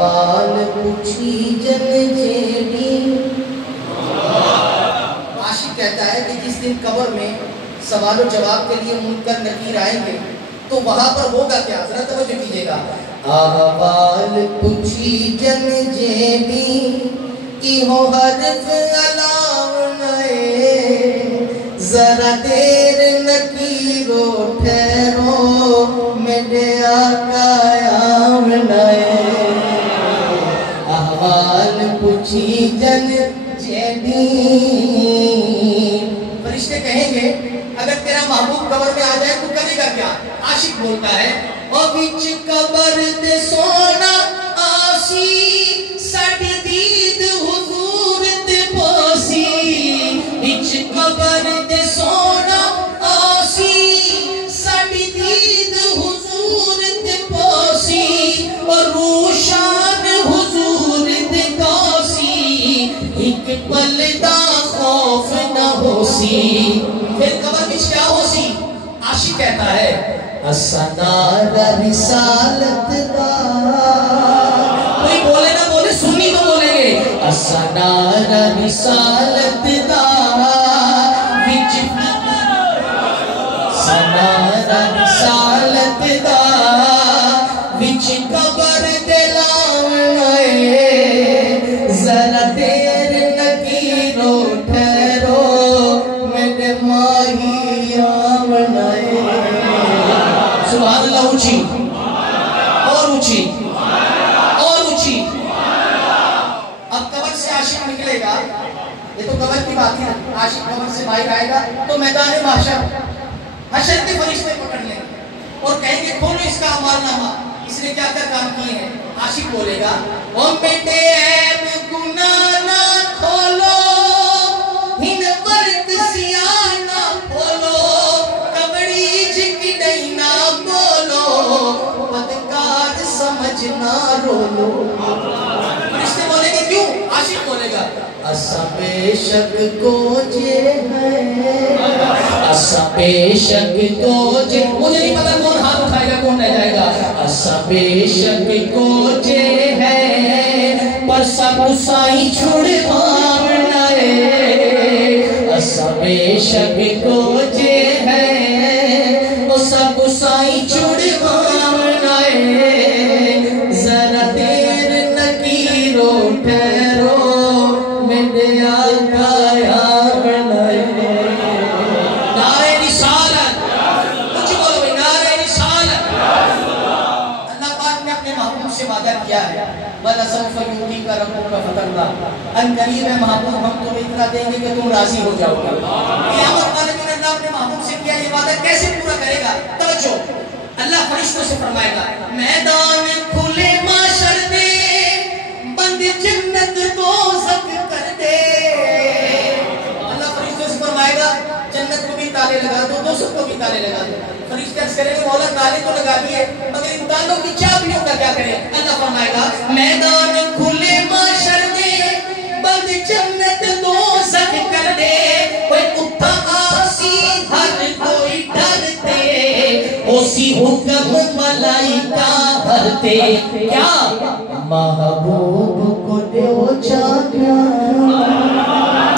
احوال پوچھی جن جیبی. عاشق کہتا ہے کہ جس دن قبر میں سوال و جواب کے لیے منکر نکیر آئیں گے تو وہاں پر ہوگا کیا؟ ذرا توجہ کیجیے گا. احوال پوچھی جن جیبی کی ہو حرف علام نئے. ذرا دیر نکیرو ٹھہرو میرے آقا آمنائے. احوال پوچھی جن جیبی. فرشتے کہیں گے اگر تیرا محبوب قبر میں آ جائے تو کرے گا کیا؟ عاشق بولتا ہے او بچ قبر دے سونا آسی ساڈی دید حضور تے پاسی. بچ قبر دے سونا آسی ساڈی دید حضور تے پاسی. اور روشان حضور تے کاسی ایک پل دا خوف نہ ہو سی. پھر قبر بچ کیا ہو سی؟ عاشق کہتا ہے اسنار رسالت دا. کوئی بولے نہ بولے سنی تو بولیں گے. اسنار رسالت دا وچ سنار رسالت دا وچ قبر دلاوے. ذرا دیر نکیرو ٹھہرو میرے ماہی آمنائے. سبحان اللہ. اونچی اور اونچی اور اونچی. اب قبر سے عاشق نکلے گا. یہ تو قبر کی بات ہے. عاشق قبر سے باہر آئے گا تو میدان محشر حشر کے فرشتے پکڑ لیں گے اور کہیں گے کھولو اس کا اعمال نامہ, اس نے کیا کیا کام کیے ہیں. عاشق بولے گا او میٹے عیب گناہ نہ کھولو ہن برق سیاہ نہ کھولو کبڑی جھکی نہیں نہ بولو بدکار سمجھ نہ رولو. فرشتے بولیں گے کیوں؟ عاشق بولے گا اسا بے شک کو جے ہے. اسا بے شک کو جے. مجھے نہیں پتا کون ہاتھ اٹھائے گا کون رہ جائے گا. اسا بے شک کو جے ہے پر سب سائی چھوڑ مارنا ہے. اسا بے شک کو جے ہے وہ سب سائی چھوڑ مارنا ہے. ذرا دیر نکیرو ٹھہرو میرے آقا آمنائے. نعرہ رسالت. کچھ بولو بھئی نعرہ رسالت. اللہ پاک نے اپنے محبوب سے وعدہ کیا ہے وَلَسَوْفَ يُؤْتِيكَ رَبُّكَ فَتَرْضَىٰ. ان قریب ہے محبوب ہم تمہیں اتنا دیں گے کہ تم راضی ہو جاؤ گے. قیامت والے دن اللہ اپنے محبوب سے کیا یہ وعدہ کیسے پورا کرے گا؟ توجہ. اللہ فرشتوں سے فرمائے گا میدان کھلے معاشر دے بند جنت دوزخ کر دے. اللہ فرشتوں سے فرمائے گا جنت کو بھی تالے لگا دو دوزخ کو بھی تالے لگا دو. فرشتے عرض کریں گے مولا تالے تو لگا دیے مگر ان تالوں کی چابیوں کا کیا کریں؟ اللہ فرمائے گا میدان کھلے معاشر دے بند جنت دوزخ کر دے. کوئی کتا آسی ہر کوئی ڈرتے اسی حکم ملائکہ بھرتے. کیا محبوب کو دیو چاہیا.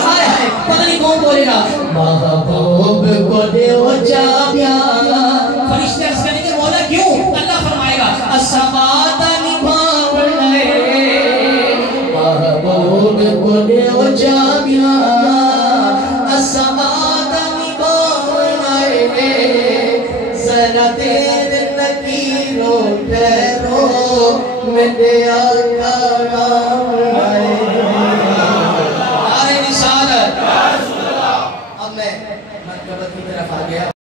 ہائے ہائے پتہ نہیں کون بولے گا محبوب کو دیو چاہیا. فرشتے عرض کریں گے مولا کیوں؟ اللہ فرمائے گا السماء نبھاونے محبوب کو دیو چاہیا. السماء نبھاونے ذرا دیر نکیرو ٹھہرو میرے آقا